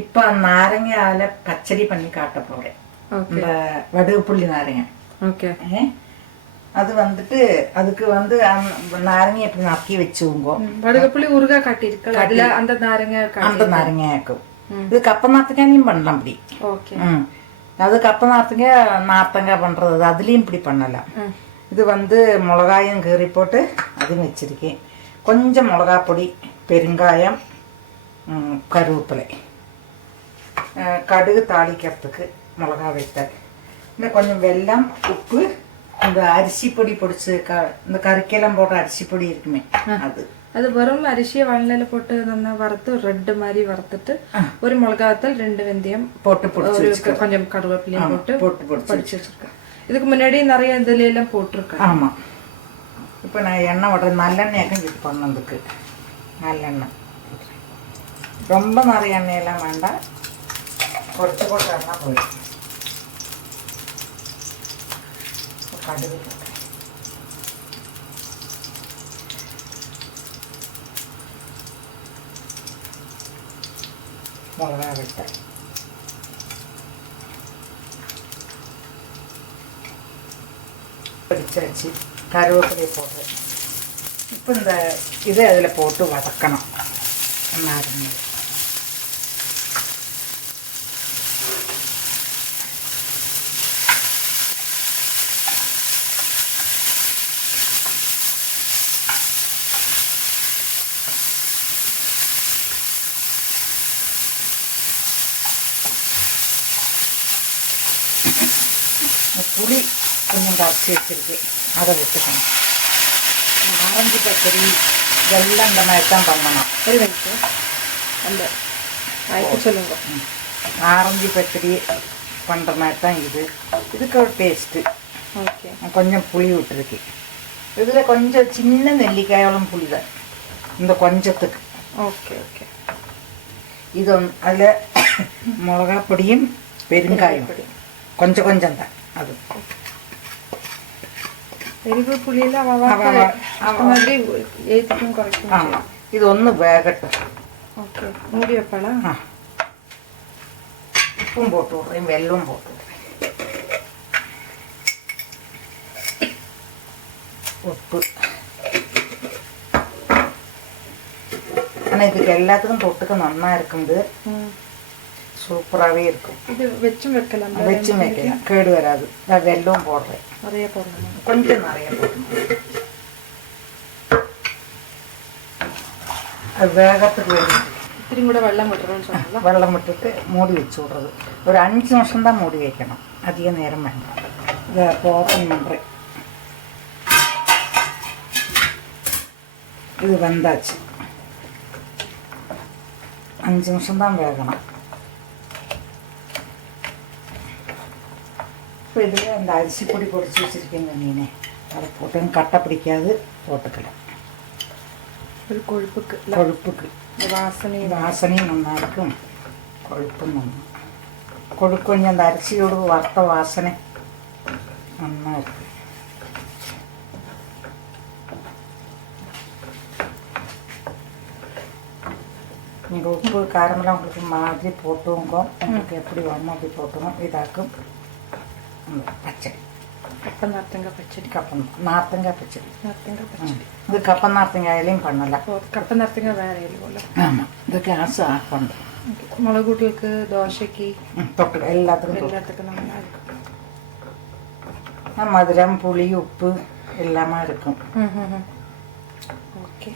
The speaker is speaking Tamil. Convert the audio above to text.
இப்ப நாரங்கால பச்சடி பண்ணி காட்ட போறேன். இந்த வடுகுப்புள்ளி நாரங்க. ஓகே. அது வந்துட்டு அதுக்கு வந்து நாரங்க எப்படி நக்கி வச்சுங்க. வடுகுப்புள்ளி ஊறுகா காட்டியிருக்கல. அதுல அந்த நாரങ്ങாக்கும். இது கப்பநாத்துக்காயும் பண்ணலாம் அப்படி. ஓகே. அது கப்பநாத்துங்க நாத்தங்காய் பண்றது அதுலயும் இப்படி பண்ணலாம். இது வந்து மிளகாயும் கீறி போட்டு அதுவும் வச்சிருக்கேன். கொஞ்சம் மிளகா பொடி, பெருங்காயம், கருவேப்பிலை, கடுகு தாளிக்கிறதுக்கு மிளகா வைத்தல், இன்னும் கொஞ்சம் வெல்லம், உப்பு, இந்த அரிசி பொடி பொடிச்சு இந்த கறிக்கெல்லாம் போட்ட அரிசி பொடி இருக்குமே அது. அது வெறும் அரிசியை வானிலையில போட்டு நல்லா வறுத்து ரெட்டு மாதிரி வறுத்துட்டு ஒரு மிளகாத்தல் 2 வெந்தயம் போட்டு பொடிச்சு கொஞ்சம் கருவேப்பிலையும் போட்டு பொடிச்சு வச்சிருக்கேன். இதுக்கு முன்னாடி நிறைய இதுல எல்லாம் போட்டிருக்கேன். ஆமா. இப்போ நான் எண்ணெய் விடுறேன். நல்லெண்ணெய்க்கும் இது பண்ணதுக்கு நல்லெண்ணெய். ரொம்ப நிறைய எண்ணெயெல்லாம் வேண்டாம், കുറച്ച് എണ്ണ പോയി. കടുക് മുളക് വിട്ട് പിടിച്ച് വെച്ച് കറിവേപ്പില പോട്ട് ഇപ്പം എന്താ ഇത് അതിൽ പോട്ട് വതക്കണം എന്നായിരുന്നു. புளி கொஞ்சம் கரைச்சி வச்சுருக்கு, அதை விட்டுக்கணும். ஆரஞ்சு பச்சடி இதெல்லாம் இந்த மாதிரி தான் பண்ணணும். ஒரு நிமிஷம் அந்த சொல்லுங்க. ஆரஞ்சு பச்சடி பண்ணுற மாதிரி தான் இது. இதுக்கு ஒரு டேஸ்ட்டு. ஓகே. கொஞ்சம் புளி விட்டுருக்கு. இதில் கொஞ்சம் சின்ன நெல்லிக்காயோളം புளி தான் இந்த கொஞ்சத்துக்கு. Okay okay. இது அதில் மிளகா பொடியும் பெருங்காயம் கொஞ்சம் கொஞ்சம் தான். அது എരിവ് പുളിയെല്ലാം ഏതിക്കും കുറയ്ക്കും. ഇതൊന്ന് വേകട്ടെ. ഓക്കെ. മൂടി വെക്കണം. ഉപ്പും പോട്ടു വിടുകയും വെള്ളവും പോട്ടു ഉപ്പ്. ஆனால் இதுக்கு எல்லாத்துக்கும் தொட்டுக்க நல்லா இருக்குது. சூப்பராகவே இருக்கும். இது வச்சும் வைக்கலாம். வச்சும் வைக்கலாம், கேடு வராது. நான் வெல்லம் போடுறேன். நிறைய போடணும், கொஞ்சம் நிறைய போடணும். அது வேகத்துக்கு வேணும். இத்திரி கூட வெள்ளம் விட்டுறோம்னு சொன்னால வெள்ளம் விட்டுட்டு மூடி வச்சு விட்றது. ஒரு 5 நிமிஷம் தான் மூடி வைக்கணும், அதிக நேரம் வேண்டாம். இதை இப்போ ஓப்பன் பண்ணுறேன். இது வந்தாச்சு. 5 நிமிஷம் தான் வேகணும். இப்போ இதில் அந்த அரிசி பொடி பொடிச்சு வச்சுருக்கேங்க மீனே, அதை போட்டு கட்டை பிடிக்காது, போட்டுக்கலாம். ஒரு கொழுப்புக்கு வாசனையும் நல்லா இருக்கும், கொழுப்பும் நல்லா. கொழுப்பு கொஞ்சம் அந்த அரிசியோடு வறுத்த வாசனை நல்லா இருக்கு. நீங்கள் உப்பு காரமெல்லாம் உங்களுக்கு மாதிரி போட்டுங்க, உங்களுக்கு எப்படி வேணுமோ அப்படி போட்டுங்க. இதாக்கும் பச்சடி, கப்பநார்த்தங்காய் பச்சடி. நார்த்தங்காய் பச்சடி. இது கப்பநார்த்தங்காயிலையும் பண்ணலாம். கப்பநார்த்தங்காய் வேற இல்லைல்ல. ஆமாம். இது கேஸ் ஆஃப் பண்ணுறோம். മുളകൂട്ടികൾക്ക് ദോശയ്ക്ക് തൊട്ട് எல்லாத்துக்கும் நல்லா இருக்கும். மதுரம், புளி, உப்பு எல்லாமே இருக்கும். ஓகே.